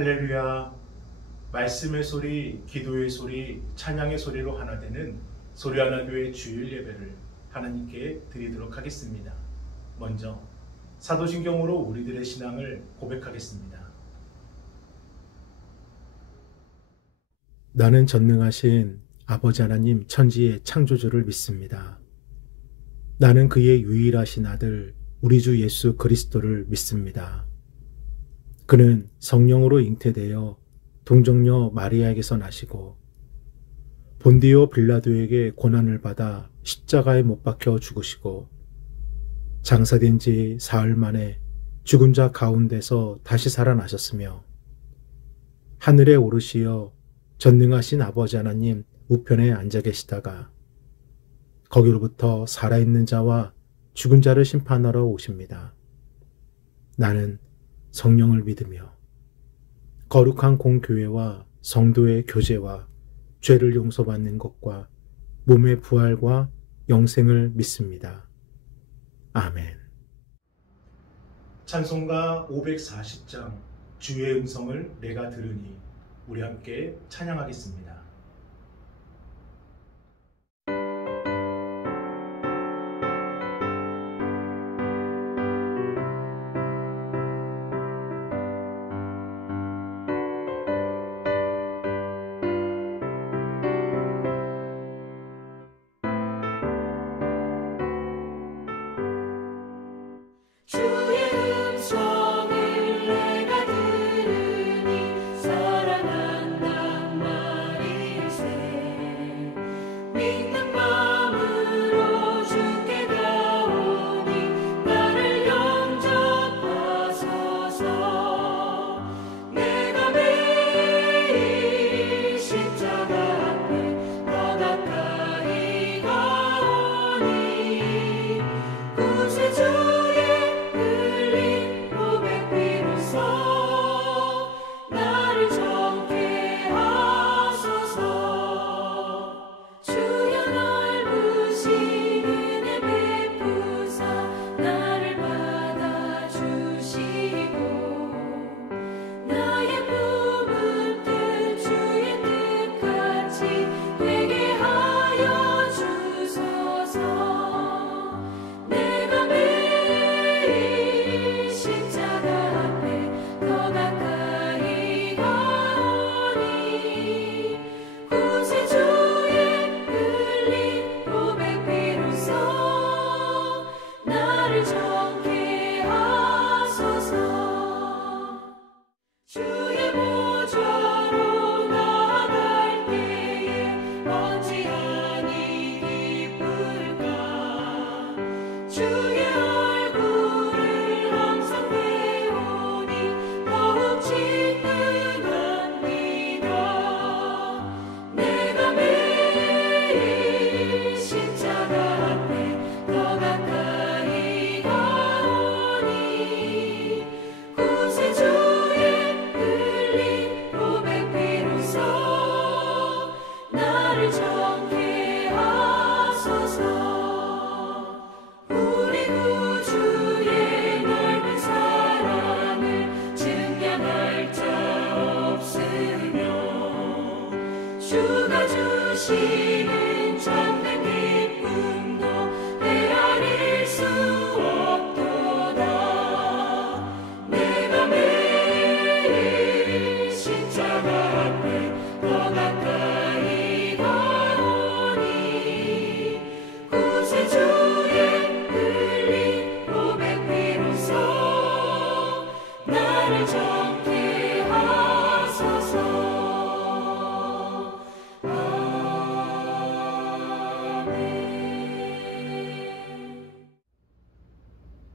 할렐루야. 말씀의 소리, 기도의 소리, 찬양의 소리로 하나 되는 소리하나교회 주일 예배를 하나님께 드리도록 하겠습니다. 먼저 사도신경으로 우리들의 신앙을 고백하겠습니다. 나는 전능하신 아버지 하나님 천지의 창조주를 믿습니다. 나는 그의 유일하신 아들 우리 주 예수 그리스도를 믿습니다. 그는 성령으로 잉태되어 동정녀 마리아에게서 나시고 본디오 빌라도에게 고난을 받아 십자가에 못 박혀 죽으시고 장사된 지 사흘 만에 죽은 자 가운데서 다시 살아나셨으며 하늘에 오르시어 전능하신 아버지 하나님 우편에 앉아 계시다가 거기로부터 살아있는 자와 죽은 자를 심판하러 오십니다. 나는 성령을 믿으며 거룩한 공교회와 성도의 교제와 죄를 용서받는 것과 몸의 부활과 영생을 믿습니다. 아멘. 찬송가 540장 주의 음성을 내가 들으니 우리 함께 찬양하겠습니다.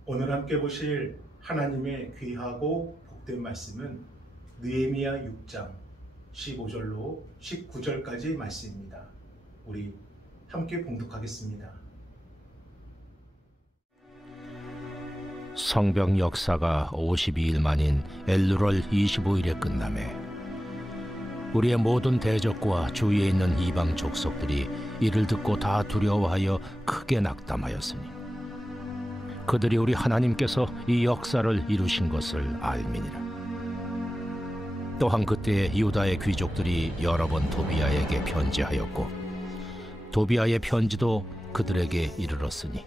오늘 함께 보실 하나님의 귀하고 복된 말씀은 느헤미야 6장 15절로 19절까지 말씀입니다. 우리 함께 봉독하겠습니다. 성벽 역사가 52일 만인 엘루럴 25일에 끝나매 우리의 모든 대적과 주위에 있는 이방 족속들이 이를 듣고 다 두려워하여 크게 낙담하였으니 그들이 우리 하나님께서 이 역사를 이루신 것을 알미니라. 또한 그때 유다의 귀족들이 여러 번 도비아에게 편지하였고 도비아의 편지도 그들에게 이르렀으니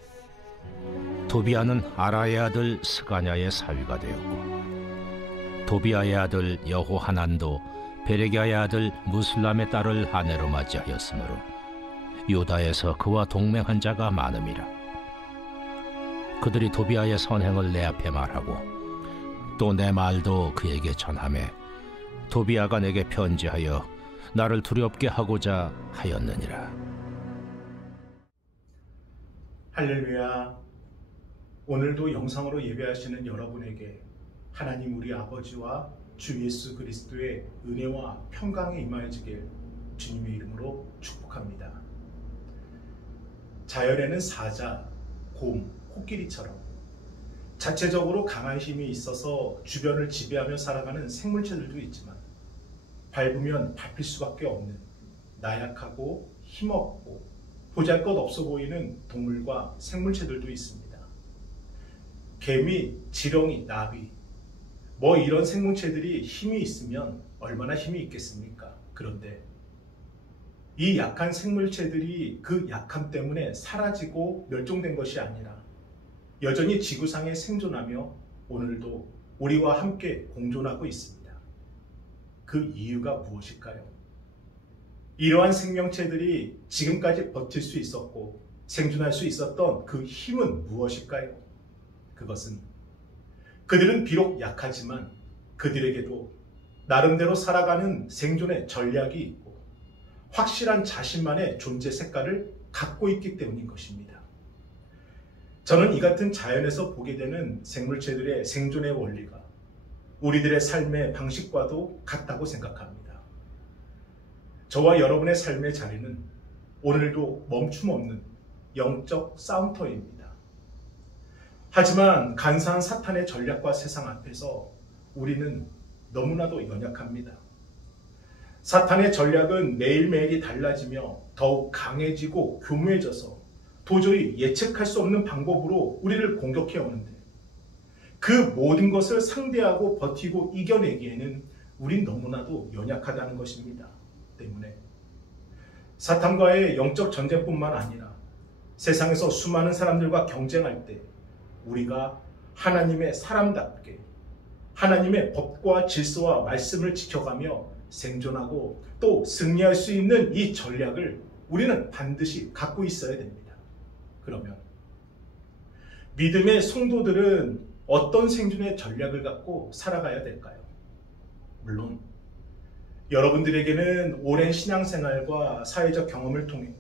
도비아는 아라의 아들 스가냐의 사위가 되었고 도비아의 아들 여호하난도 베레기야의 아들 무슬람의 딸을 아내로 맞이하였으므로 유다에서 그와 동맹한 자가 많음이라. 그들이 도비아의 선행을 내 앞에 말하고 또 내 말도 그에게 전하매 도비아가 내게 편지하여 나를 두렵게 하고자 하였느니라. 할렐루야. 오늘도 영상으로 예배하시는 여러분에게 하나님 우리 아버지와 주 예수 그리스도의 은혜와 평강이 임하여지길 주님의 이름으로 축복합니다. 자연에는 사자, 곰, 코끼리처럼 자체적으로 강한 힘이 있어서 주변을 지배하며 살아가는 생물체들도 있지만 밟으면 밟힐 수밖에 없는 나약하고 힘없고 보잘것없어 보이는 동물과 생물체들도 있습니다. 개미, 지렁이, 나비 이런 생물체들이 힘이 있으면 얼마나 힘이 있겠습니까? 그런데 이 약한 생물체들이 그 약함 때문에 사라지고 멸종된 것이 아니라 여전히 지구상에 생존하며 오늘도 우리와 함께 공존하고 있습니다. 그 이유가 무엇일까요? 이러한 생명체들이 지금까지 버틸 수 있었고 생존할 수 있었던 그 힘은 무엇일까요? 그것은 그들은 비록 약하지만 그들에게도 나름대로 살아가는 생존의 전략이 있고 확실한 자신만의 존재 색깔을 갖고 있기 때문인 것입니다. 저는 이 같은 자연에서 보게 되는 생물체들의 생존의 원리가 우리들의 삶의 방식과도 같다고 생각합니다. 저와 여러분의 삶의 자리는 오늘도 멈춤 없는 영적 싸움터입니다. 하지만 간사한 사탄의 전략과 세상 앞에서 우리는 너무나도 연약합니다. 사탄의 전략은 매일매일이 달라지며 더욱 강해지고 교묘해져서 도저히 예측할 수 없는 방법으로 우리를 공격해 오는데 그 모든 것을 상대하고 버티고 이겨내기에는 우린 너무나도 연약하다는 것입니다. 때문에 사탄과의 영적 전쟁뿐만 아니라 세상에서 수많은 사람들과 경쟁할 때 우리가 하나님의 사람답게 하나님의 법과 질서와 말씀을 지켜가며 생존하고 또 승리할 수 있는 이 전략을 우리는 반드시 갖고 있어야 됩니다. 그러면 믿음의 성도들은 어떤 생존의 전략을 갖고 살아가야 될까요? 물론 여러분들에게는 오랜 신앙생활과 사회적 경험을 통해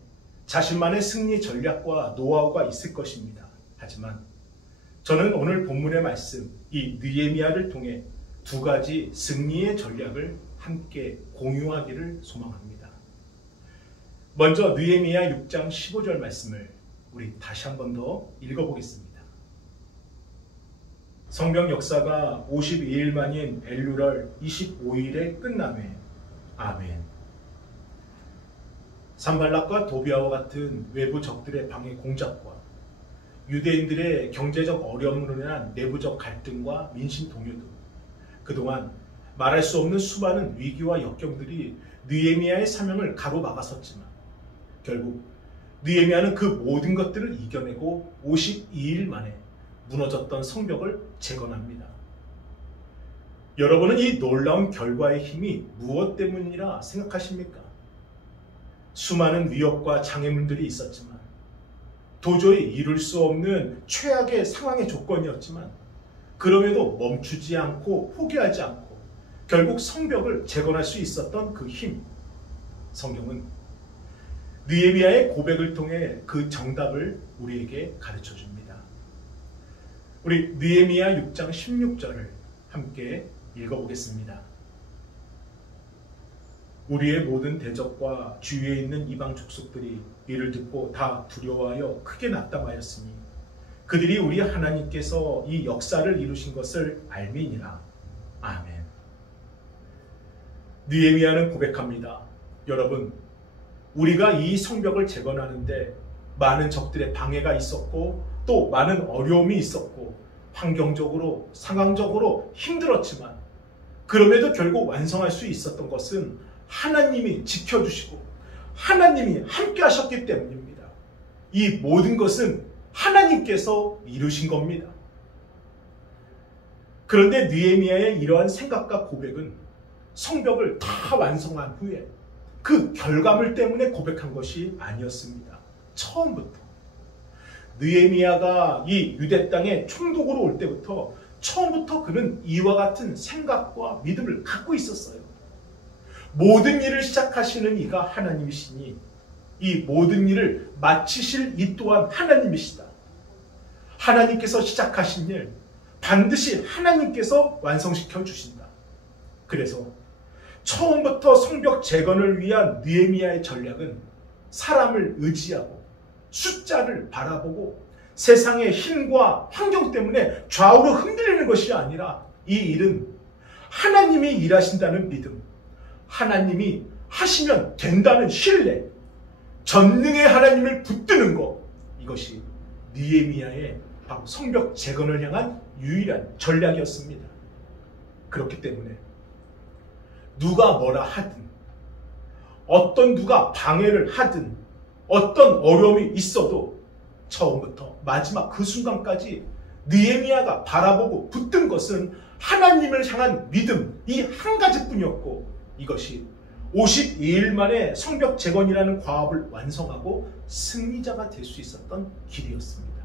자신만의 승리 전략과 노하우가 있을 것입니다. 하지만 저는 오늘 본문의 말씀, 이 느헤미야를 통해 두 가지 승리의 전략을 함께 공유하기를 소망합니다. 먼저 느헤미야 6장 15절 말씀을 우리 다시 한 번 더 읽어보겠습니다. 성경 역사가 52일 만인 엘루럴 25일에 끝나매. 아멘. 산발락과 도비아와 같은 외부 적들의 방해 공작과 유대인들의 경제적 어려움으로 인한 내부적 갈등과 민심 동요도 그동안 말할 수 없는 수많은 위기와 역경들이 느헤미야의 사명을 가로막았었지만 결국 느헤미야는 그 모든 것들을 이겨내고 52일 만에 무너졌던 성벽을 재건합니다. 여러분은 이 놀라운 결과의 힘이 무엇 때문이라 생각하십니까? 수많은 위협과 장애물들이 있었지만 도저히 이룰 수 없는 최악의 상황의 조건이었지만 그럼에도 멈추지 않고 포기하지 않고 결국 성벽을 재건할 수 있었던 그 힘. 성경은 느헤미야의 고백을 통해 그 정답을 우리에게 가르쳐 줍니다. 우리 느헤미야 6장 16절을 함께 읽어보겠습니다. 우리의 모든 대적과 주위에 있는 이방 족속들이 이를 듣고 다 두려워하여 크게 낙담하였으니 그들이 우리 하나님께서 이 역사를 이루신 것을 알미니라. 아멘. 느헤미야는 고백합니다. 여러분, 우리가 이 성벽을 재건하는데 많은 적들의 방해가 있었고 또 많은 어려움이 있었고 환경적으로 상황적으로 힘들었지만 그럼에도 결국 완성할 수 있었던 것은 하나님이 지켜주시고 하나님이 함께 하셨기 때문입니다. 이 모든 것은 하나님께서 이루신 겁니다. 그런데 느헤미야의 이러한 생각과 고백은 성벽을 다 완성한 후에 그 결과물 때문에 고백한 것이 아니었습니다. 처음부터. 느헤미야가 이 유대 땅에 총독으로 올 때부터 처음부터 그는 이와 같은 생각과 믿음을 갖고 있었어요. 모든 일을 시작하시는 이가 하나님이시니 이 모든 일을 마치실 이 또한 하나님이시다. 하나님께서 시작하신 일 반드시 하나님께서 완성시켜 주신다. 그래서 처음부터 성벽 재건을 위한 느헤미야의 전략은 사람을 의지하고 숫자를 바라보고 세상의 힘과 환경 때문에 좌우로 흔들리는 것이 아니라 이 일은 하나님이 일하신다는 믿음, 하나님이 하시면 된다는 신뢰, 전능의 하나님을 붙드는 것, 이것이 느헤미야의 바로 성벽 재건을 향한 유일한 전략이었습니다. 그렇기 때문에 누가 뭐라 하든, 어떤 누가 방해를 하든, 어떤 어려움이 있어도 처음부터 마지막 그 순간까지 느헤미야가 바라보고 붙든 것은 하나님을 향한 믿음, 이 한 가지뿐이었고, 이것이 52일 만에 성벽 재건이라는 과업을 완성하고 승리자가 될 수 있었던 길이었습니다.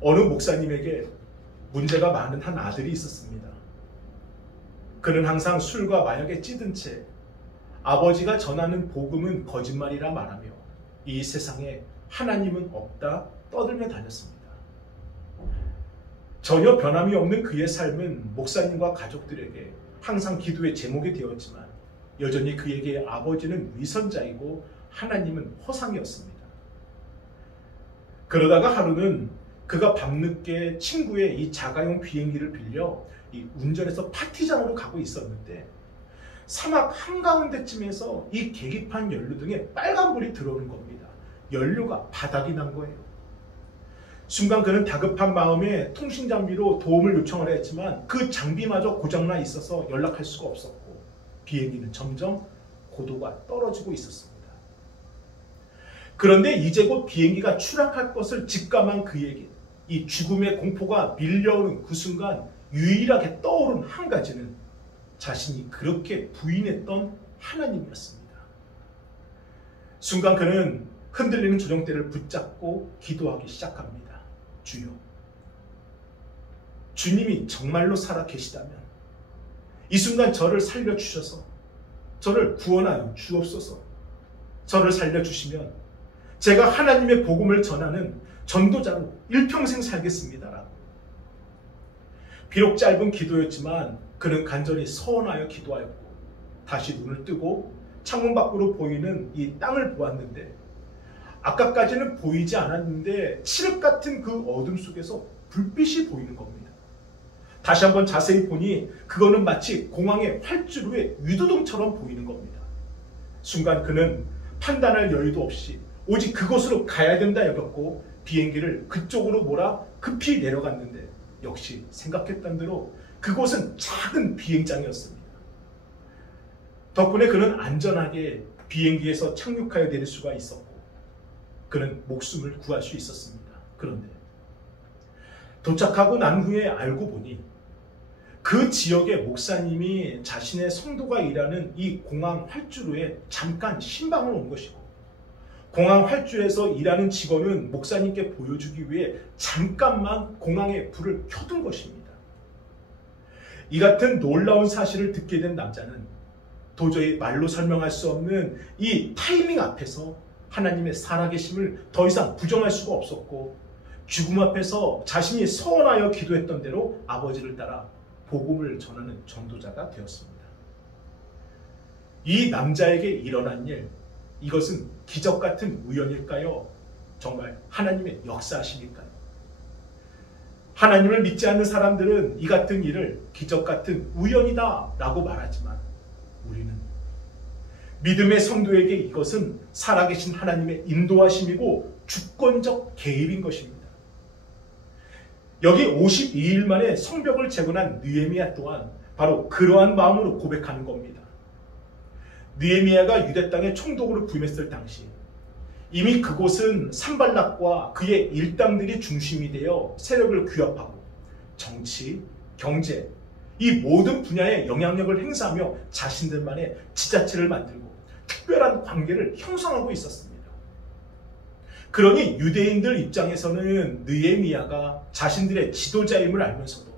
어느 목사님에게 문제가 많은 한 아들이 있었습니다. 그는 항상 술과 마약에 찌든 채 아버지가 전하는 복음은 거짓말이라 말하며 이 세상에 하나님은 없다 떠들며 다녔습니다. 전혀 변함이 없는 그의 삶은 목사님과 가족들에게 항상 기도의 제목이 되었지만 여전히 그에게 아버지는 위선자이고 하나님은 허상이었습니다. 그러다가 하루는 그가 밤늦게 친구의 이 자가용 비행기를 빌려 이 운전해서 파티장으로 가고 있었는데 사막 한가운데쯤에서 이 계기판 연료등에 빨간불이 들어오는 겁니다. 연료가 바닥이 난 거예요. 순간 그는 다급한 마음에 통신장비로 도움을 요청을 했지만 그 장비마저 고장나 있어서 연락할 수가 없었고 비행기는 점점 고도가 떨어지고 있었습니다. 그런데 이제 곧 비행기가 추락할 것을 직감한 그에게 이 죽음의 공포가 밀려오는 그 순간 유일하게 떠오른 한 가지는 자신이 그렇게 부인했던 하나님이었습니다. 순간 그는 흔들리는 조정대를 붙잡고 기도하기 시작합니다. 주여, 주님이 정말로 살아 계시다면 이 순간 저를 살려주셔서 저를 구원하여 주옵소서. 저를 살려주시면 제가 하나님의 복음을 전하는 전도자로 일평생 살겠습니다라고. 비록 짧은 기도였지만 그는 간절히 서원하여 기도하였고 다시 눈을 뜨고 창문 밖으로 보이는 이 땅을 보았는데 아까까지는 보이지 않았는데 칠흑 같은 그 어둠 속에서 불빛이 보이는 겁니다. 다시 한번 자세히 보니 그거는 마치 공항의 활주로의 유도동처럼 보이는 겁니다. 순간 그는 판단할 여유도 없이 오직 그곳으로 가야 된다 여겼고 비행기를 그쪽으로 몰아 급히 내려갔는데 역시 생각했던 대로 그곳은 작은 비행장이었습니다. 덕분에 그는 안전하게 비행기에서 착륙하여 내릴 수가 있었고 그는 목숨을 구할 수 있었습니다. 그런데 도착하고 난 후에 알고 보니 그 지역의 목사님이 자신의 성도가 일하는 이 공항 활주로에 잠깐 신방을 온 것이고 공항 활주로에서 일하는 직원은 목사님께 보여주기 위해 잠깐만 공항에 불을 켜둔 것입니다. 이 같은 놀라운 사실을 듣게 된 남자는 도저히 말로 설명할 수 없는 이 타이밍 앞에서 하나님의 살아계심을 더 이상 부정할 수가 없었고 죽음 앞에서 자신이 서원하여 기도했던 대로 아버지를 따라 복음을 전하는 전도자가 되었습니다. 이 남자에게 일어난 일, 이것은 기적 같은 우연일까요? 정말 하나님의 역사하심일까요? 하나님을 믿지 않는 사람들은 이 같은 일을 기적 같은 우연이다 라고 말하지만 우리는 믿음의 성도에게 이것은 살아계신 하나님의 인도하심이고 주권적 개입인 것입니다. 여기 52일 만에 성벽을 재건한 느헤미야 또한 바로 그러한 마음으로 고백하는 겁니다. 느헤미야가 유대 땅에 총독으로 부임했을 당시 이미 그곳은 산발락과 그의 일당들이 중심이 되어 세력을 규합하고 정치, 경제, 이 모든 분야에 영향력을 행사하며 자신들만의 지자체를 만들고 특별한 관계를 형성하고 있었습니다. 그러니 유대인들 입장에서는 느헤미야가 자신들의 지도자임을 알면서도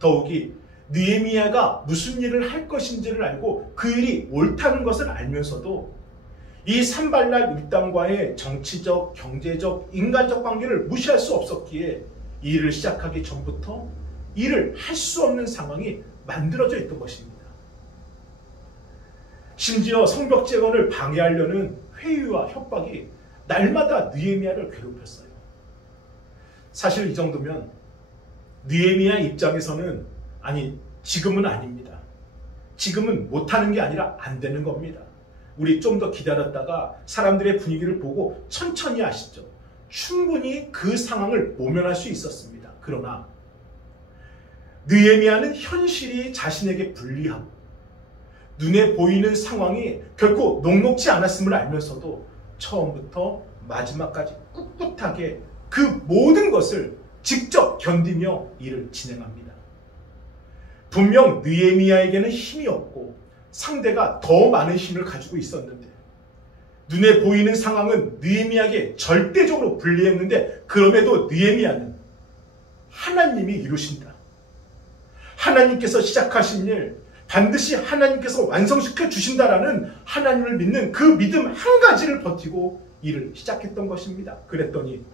더욱이 느헤미야가 무슨 일을 할 것인지를 알고 그 일이 옳다는 것을 알면서도 이 산발락 일당과의 정치적, 경제적, 인간적 관계를 무시할 수 없었기에 이 일을 시작하기 전부터 일을 할 수 없는 상황이 만들어져 있던 것입니다. 심지어 성벽 재건을 방해하려는 회유와 협박이 날마다 느헤미야를 괴롭혔어요. 사실 이 정도면 느헤미야 입장에서는 아니 지금은 아닙니다. 지금은 못하는 게 아니라 안 되는 겁니다. 우리 좀 더 기다렸다가 사람들의 분위기를 보고 천천히 하시죠. 충분히 그 상황을 모면할 수 있었습니다. 그러나 느헤미야는 현실이 자신에게 불리하고 눈에 보이는 상황이 결코 녹록지 않았음을 알면서도 처음부터 마지막까지 꿋꿋하게 그 모든 것을 직접 견디며 일을 진행합니다. 분명 느헤미야에게는 힘이 없고 상대가 더 많은 힘을 가지고 있었는데 눈에 보이는 상황은 느헤미야에게 절대적으로 불리했는데 그럼에도 느헤미야는 하나님이 이루신다. 하나님께서 시작하신 일 반드시 하나님께서 완성시켜 주신다라는 하나님을 믿는 그 믿음 한 가지를 버티고 일을 시작했던 것입니다. 그랬더니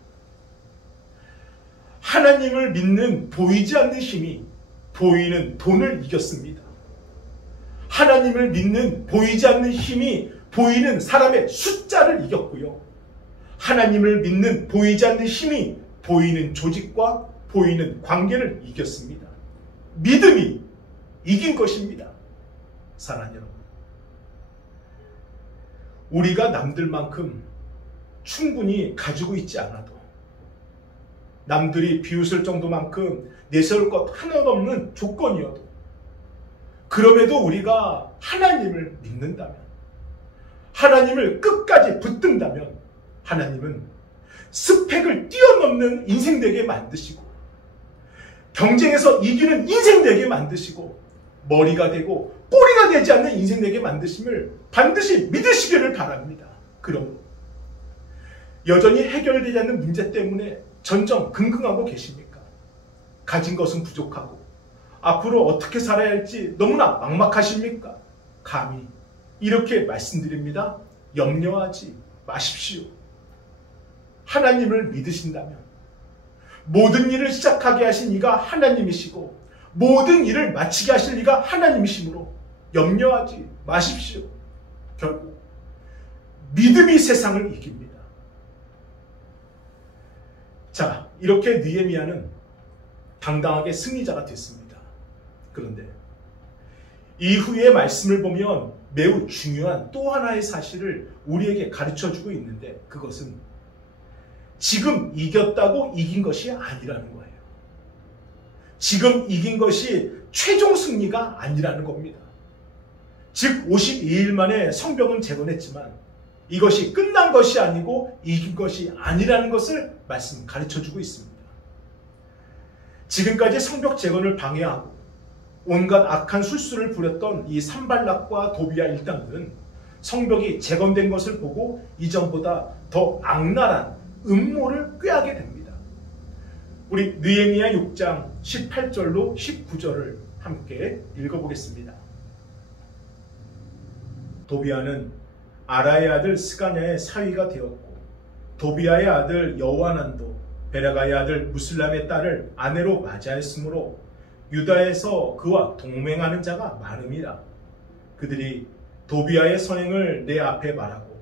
하나님을 믿는 보이지 않는 힘이 보이는 돈을 이겼습니다. 하나님을 믿는 보이지 않는 힘이 보이는 사람의 숫자를 이겼고요. 하나님을 믿는 보이지 않는 힘이 보이는 조직과 보이는 관계를 이겼습니다. 믿음이 이긴 것입니다. 사랑하는 여러분, 우리가 남들만큼 충분히 가지고 있지 않아도 남들이 비웃을 정도만큼 내세울 것 하나도 없는 조건이어도 그럼에도 우리가 하나님을 믿는다면 하나님을 끝까지 붙든다면 하나님은 스펙을 뛰어넘는 인생 되게 만드시고 경쟁에서 이기는 인생 되게 만드시고 머리가 되고 꼬리가 되지 않는 인생 되게 만드심을 반드시 믿으시기를 바랍니다. 그럼 여전히 해결되지 않는 문제 때문에 전전긍긍하고 계십니까? 가진 것은 부족하고 앞으로 어떻게 살아야 할지 너무나 막막하십니까? 감히 이렇게 말씀드립니다. 염려하지 마십시오. 하나님을 믿으신다면 모든 일을 시작하게 하신 이가 하나님이시고 모든 일을 마치게 하실 이가 하나님이시므로 염려하지 마십시오. 결국 믿음이 세상을 이깁니다. 자, 이렇게 느헤미야는 당당하게 승리자가 됐습니다. 그런데 이후의 말씀을 보면 매우 중요한 또 하나의 사실을 우리에게 가르쳐주고 있는데 그것은 지금 이겼다고 이긴 것이 아니라는 거예요. 지금 이긴 것이 최종 승리가 아니라는 겁니다. 즉 52일 만에 성벽은 재건했지만 이것이 끝난 것이 아니고 이긴 것이 아니라는 것을 말씀 가르쳐주고 있습니다. 지금까지 성벽 재건을 방해하고 온갖 악한 술수를 부렸던 이 산발락과 도비야 일당들은 성벽이 재건된 것을 보고 이전보다 더 악랄한 음모를 꾀하게 됩니다. 우리 느헤미야 6장 18절로 19절을 함께 읽어보겠습니다. 도비야는 아라의 아들 스가냐의 사위가 되었고 도비야의 아들 여호하난도 베라가의 아들 무슬람의 딸을 아내로 맞이하였으므로 유다에서 그와 동맹하는 자가 많음이라. 그들이 도비야의 선행을 내 앞에 말하고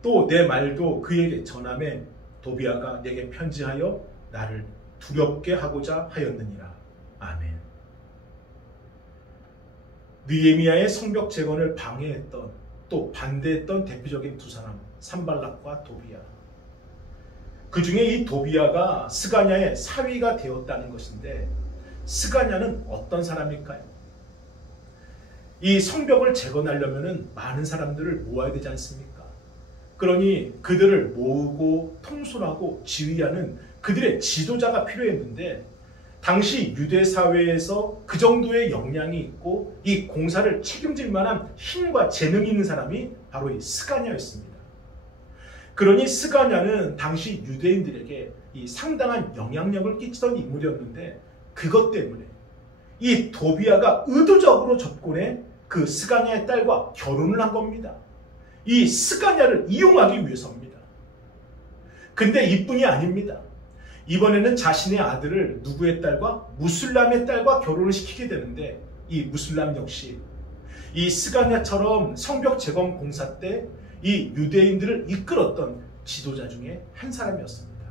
또 내 말도 그에게 전하매 도비야가 내게 편지하여 나를 두렵게 하고자 하였느니라. 아멘. 느헤미야의 성벽 재건을 방해했던 또 반대했던 대표적인 두 사람 산발락과 도비야. 그 중에 이 도비아가 스가냐의 사위가 되었다는 것인데, 스가냐는 어떤 사람일까요? 이 성벽을 재건하려면 많은 사람들을 모아야 되지 않습니까? 그러니 그들을 모으고 통솔하고 지휘하는 그들의 지도자가 필요했는데, 당시 유대 사회에서 그 정도의 역량이 있고 이 공사를 책임질 만한 힘과 재능이 있는 사람이 바로 이 스가냐였습니다. 그러니 스가냐는 당시 유대인들에게 이 상당한 영향력을 끼치던 인물이었는데, 그것 때문에 이 도비아가 의도적으로 접근해 그 스가냐의 딸과 결혼을 한 겁니다. 이 스가냐를 이용하기 위해서입니다. 근데 이뿐이 아닙니다. 이번에는 자신의 아들을 누구의 딸과? 무술람의 딸과 결혼을 시키게 되는데, 이 무술람 역시 이 스가냐처럼 성벽 재건 공사 때 이 유대인들을 이끌었던 지도자 중에 한 사람이었습니다.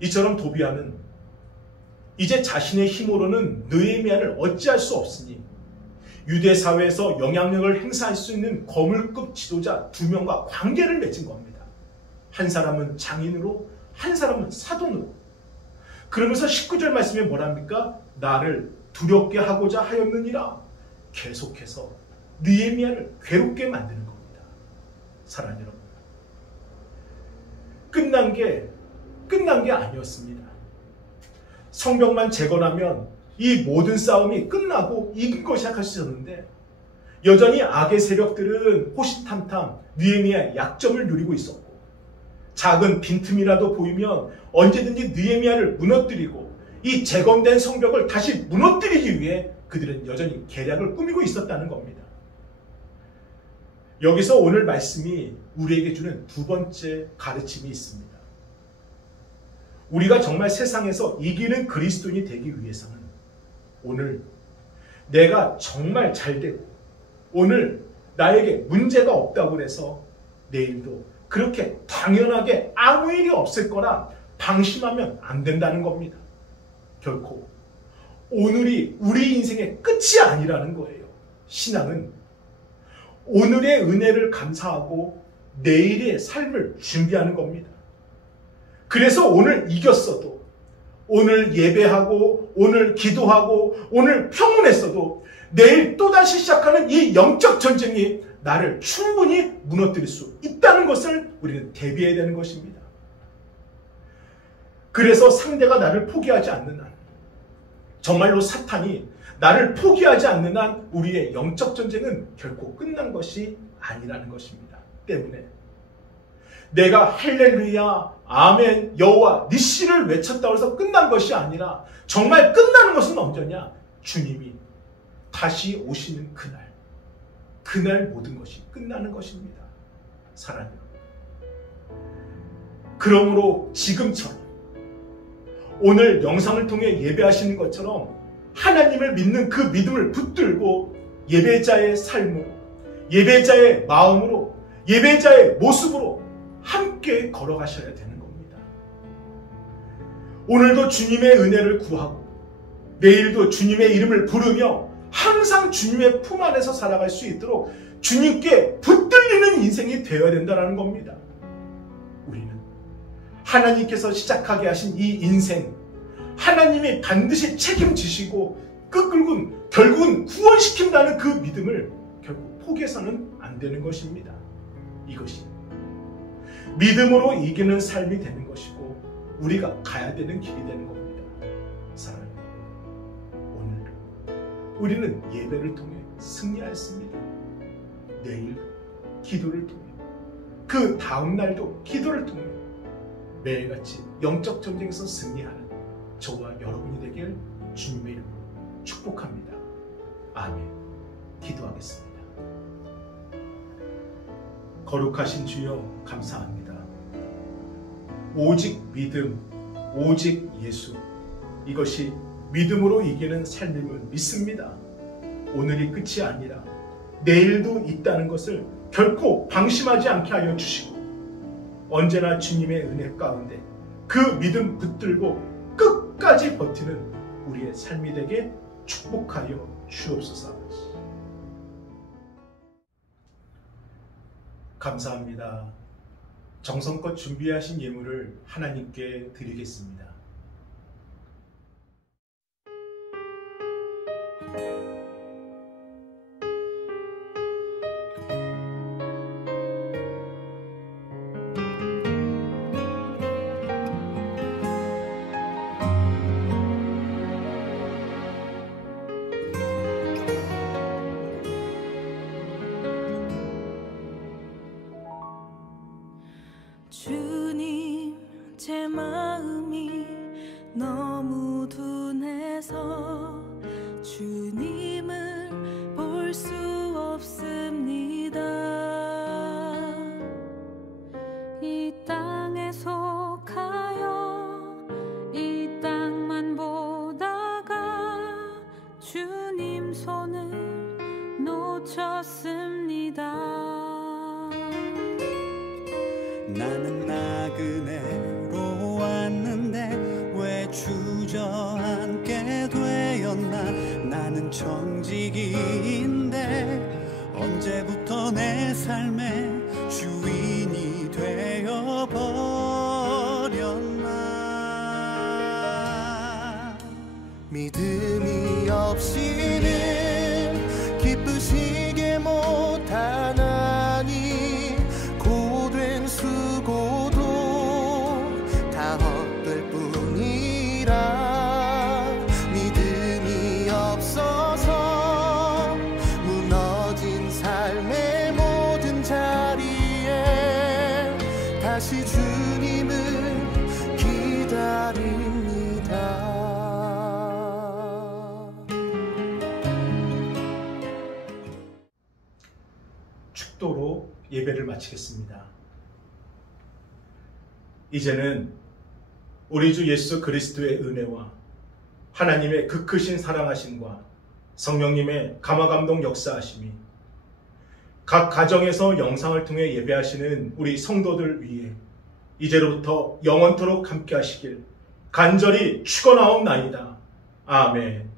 이처럼 도비아는 이제 자신의 힘으로는 느헤미야를 어찌할 수 없으니 유대 사회에서 영향력을 행사할 수 있는 거물급 지도자 2명과 관계를 맺은 겁니다. 한 사람은 장인으로, 한 사람은 사돈으로. 그러면서 19절 말씀에 뭐랍니까? 나를 두렵게 하고자 하였느니라. 계속해서 느헤미야를 괴롭게 만드는 겁니다. 사랑하는 여러분, 끝난 게 아니었습니다. 성벽만 재건하면 이 모든 싸움이 끝나고 이긴 것이 시작할 수 있었는데, 여전히 악의 세력들은 호시탐탐 느헤미야의 약점을 누리고 있었고, 작은 빈틈이라도 보이면 언제든지 느헤미야를 무너뜨리고 이 재건된 성벽을 다시 무너뜨리기 위해 그들은 여전히 계략을 꾸미고 있었다는 겁니다. 여기서 오늘 말씀이 우리에게 주는 두 번째 가르침이 있습니다. 우리가 정말 세상에서 이기는 그리스도인이 되기 위해서는 오늘 내가 정말 잘 되고 오늘 나에게 문제가 없다고 해서 내일도 그렇게 당연하게 아무 일이 없을 거라 방심하면 안 된다는 겁니다. 결코 오늘이 우리 인생의 끝이 아니라는 거예요. 신앙은 오늘의 은혜를 감사하고 내일의 삶을 준비하는 겁니다. 그래서 오늘 이겼어도, 오늘 예배하고, 오늘 기도하고, 오늘 평온했어도 내일 또다시 시작하는 이 영적 전쟁이 나를 충분히 무너뜨릴 수 있다는 것을 우리는 대비해야 되는 것입니다. 그래서 상대가 나를 포기하지 않는 한, 정말로 사탄이 나를 포기하지 않는 한 우리의 영적 전쟁은 결코 끝난 것이 아니라는 것입니다. 때문에 내가 할렐루야, 아멘, 여호와, 니시를 외쳤다고 해서 끝난 것이 아니라 정말 끝나는 것은 언제냐? 주님이 다시 오시는 그날 모든 것이 끝나는 것입니다. 사랑해요. 그러므로 지금처럼 오늘 영상을 통해 예배하시는 것처럼 하나님을 믿는 그 믿음을 붙들고 예배자의 삶으로, 예배자의 마음으로, 예배자의 모습으로 함께 걸어가셔야 되는 겁니다. 오늘도 주님의 은혜를 구하고 내일도 주님의 이름을 부르며 항상 주님의 품 안에서 살아갈 수 있도록 주님께 붙들리는 인생이 되어야 된다는 겁니다. 우리는 하나님께서 시작하게 하신 이 인생, 하나님이 반드시 책임지시고 결국은 구원시킨다는 그 믿음을 결국 포기해서는 안 되는 것입니다. 이것이 믿음으로 이기는 삶이 되는 것이고 우리가 가야 되는 길이 되는 겁니다. 사랑하는 오늘 우리는 예배를 통해 승리하였습니다. 내일 기도를 통해, 그 다음 날도 기도를 통해 매일같이 영적 전쟁에서 승리하는 저와 여러분이 되길 주님의 이름으로 축복합니다. 아멘. 기도하겠습니다. 거룩하신 주여 감사합니다. 오직 믿음, 오직 예수, 이것이 믿음으로 이기는 삶임을 믿습니다. 오늘이 끝이 아니라 내일도 있다는 것을 결코 방심하지 않게 하여 주시고 언제나 주님의 은혜 가운데 그 믿음 붙들고 끝까지 버티는 우리의 삶이 되게 축복하여 주옵소서. 감사합니다. 정성껏 준비하신 예물을 하나님께 드리겠습니다. 주님, 제 마음이 너무 둔해서 주님을 볼 수 없습니다. 이 땅에 속하여 이 땅만 보다가 주님 손을 놓쳤습니다. 나는 나그네로 왔는데 왜 주저앉게 되었나. 나는 청지기인데 언제부터 내 삶의 주인이 되어버렸나. 믿음이 없이는 기쁘시게 못하나니 고된 수고도 다 헛될 뿐이라. 믿음이 없어서 무너진 삶의 모든 자리에 다시 주님을 기다립니다. 축도로 예배를 마치겠습니다. 이제는 우리 주 예수 그리스도의 은혜와 하나님의 그 크신 사랑하심과 성령님의 감화감동 역사하심이 각 가정에서 영상을 통해 예배하시는 우리 성도들 위해 이제로부터 영원토록 함께 하시길 간절히 축원하옵나이다. 아멘.